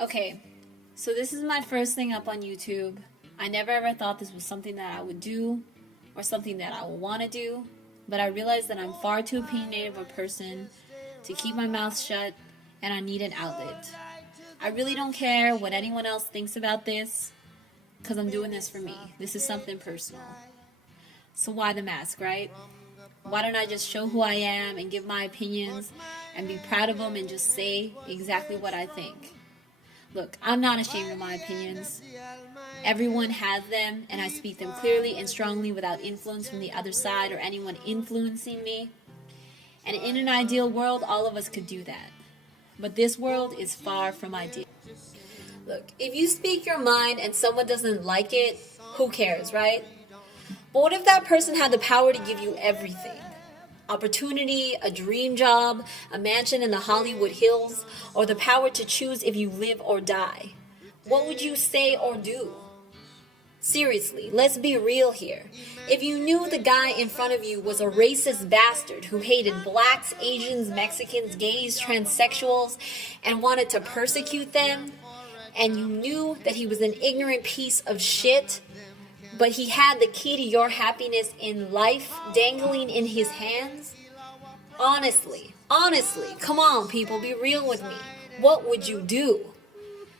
Okay, so this is my first thing up on YouTube. I never ever thought this was something that I would do or something that I would want to do, but I realized that I'm far too opinionated of a person to keep my mouth shut, and I need an outlet. I really don't care what anyone else thinks about this, because I'm doing this for me. This is something personal. So why the mask, right? Why don't I just show who I am and give my opinions and be proud of them and just say exactly what I think? Look, I'm not ashamed of my opinions. Everyone has them, and I speak them clearly and strongly without influence from the other side or anyone influencing me. And in an ideal world, all of us could do that. But this world is far from ideal. Look, if you speak your mind and someone doesn't like it, who cares, right? But what if that person had the power to give you everything? Opportunity, a dream job, a mansion in the Hollywood Hills, or the power to choose if you live or die. What would you say or do? Seriously, let's be real here. If you knew the guy in front of you was a racist bastard who hated blacks, Asians, Mexicans, gays, transsexuals, and wanted to persecute them, and you knew that he was an ignorant piece of shit, but he had the key to your happiness in life dangling in his hands? Honestly, come on people, be real with me. What would you do?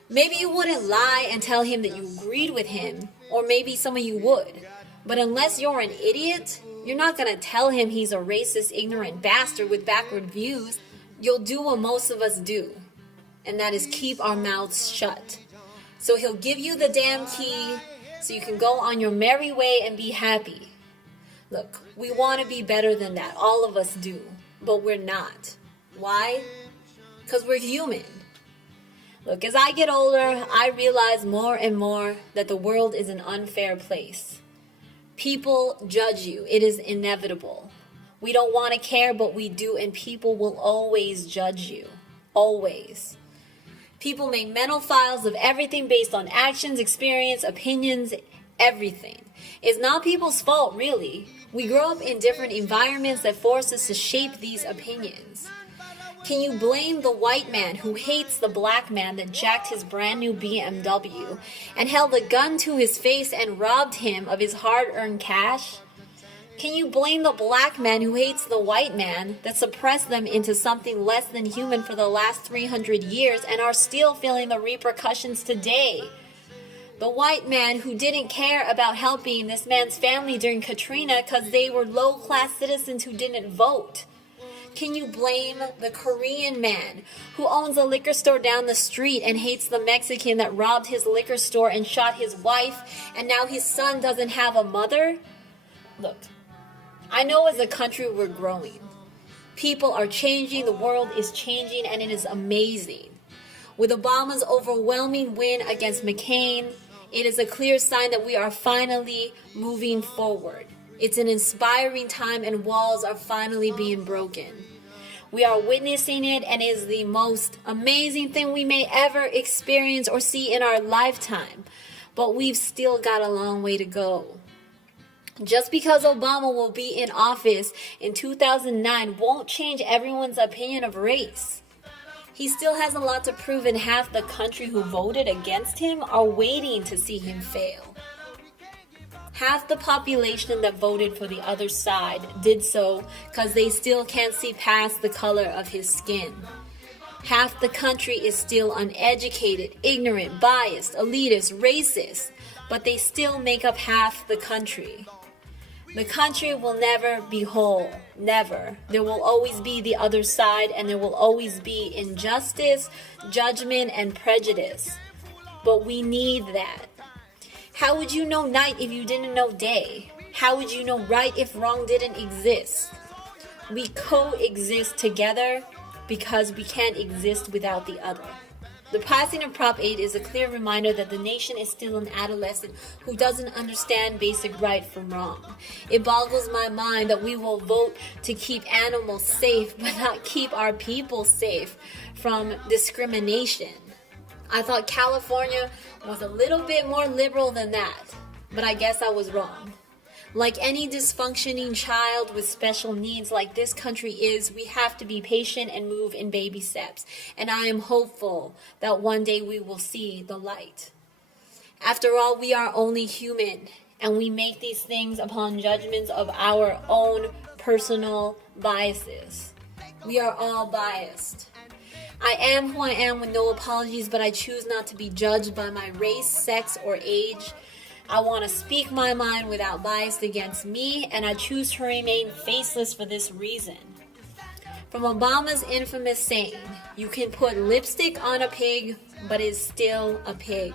Maybe you wouldn't lie and tell him that you agreed with him, or maybe some of you would. But unless you're an idiot, you're not going to tell him he's a racist, ignorant bastard with backward views. You'll do what most of us do, and that is keep our mouths shut. So he'll give you the damn key so you can go on your merry way and be happy. Look, we want to be better than that. All of us do. But we're not. Why? Because we're human. Look, as I get older, I realize more and more that the world is an unfair place. People judge you. It is inevitable. We don't want to care, but we do, and people will always judge you. Always. People make mental files of everything based on actions, experience, opinions, everything. It's not people's fault, really. We grow up in different environments that force us to shape these opinions. Can you blame the white man who hates the black man that jacked his brand new BMW and held a gun to his face and robbed him of his hard-earned cash? Can you blame the black man who hates the white man that suppressed them into something less than human for the last 300 years and are still feeling the repercussions today? The white man who didn't care about helping this man's family during Katrina because they were low-class citizens who didn't vote? Can you blame the Korean man who owns a liquor store down the street and hates the Mexican that robbed his liquor store and shot his wife and now his son doesn't have a mother? Look, I know as a country we're growing. People are changing, the world is changing, and it is amazing. With Obama's overwhelming win against McCain, it is a clear sign that we are finally moving forward. It's an inspiring time and walls are finally being broken. We are witnessing it, and it is the most amazing thing we may ever experience or see in our lifetime. But we've still got a long way to go. Just because Obama will be in office in 2009 won't change everyone's opinion of race. He still has a lot to prove, and half the country who voted against him are waiting to see him fail. Half the population that voted for the other side did so because they still can't see past the color of his skin. Half the country is still uneducated, ignorant, biased, elitist, racist, but they still make up half the country. The country will never be whole, never. There will always be the other side, and there will always be injustice, judgment, and prejudice. But we need that. How would you know night if you didn't know day? How would you know right if wrong didn't exist? We coexist together because we can't exist without the other. The passing of Prop 8 is a clear reminder that the nation is still an adolescent who doesn't understand basic right from wrong. It boggles my mind that we will vote to keep animals safe but not keep our people safe from discrimination. I thought California was a little bit more liberal than that, but I guess I was wrong. Like any dysfunctioning child with special needs like this country is, we have to be patient and move in baby steps. And I am hopeful that one day we will see the light. After all, we are only human, and we make these things upon judgments of our own personal biases. We are all biased. I am who I am with no apologies, but I choose not to be judged by my race, sex, or age. I want to speak my mind without bias against me, and I choose to remain faceless for this reason. From Obama's infamous saying, you can put lipstick on a pig, but it's still a pig.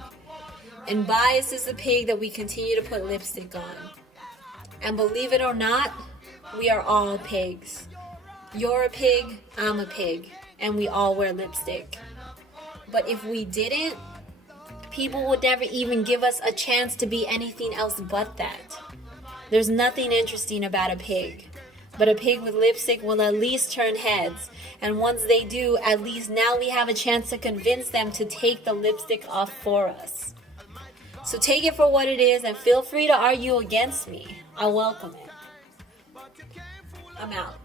And bias is the pig that we continue to put lipstick on. And believe it or not, we are all pigs. You're a pig, I'm a pig, and we all wear lipstick. But if we didn't, people would never even give us a chance to be anything else but that. There's nothing interesting about a pig. But a pig with lipstick will at least turn heads. And once they do, at least now we have a chance to convince them to take the lipstick off for us. So take it for what it is and feel free to argue against me. I welcome it. I'm out.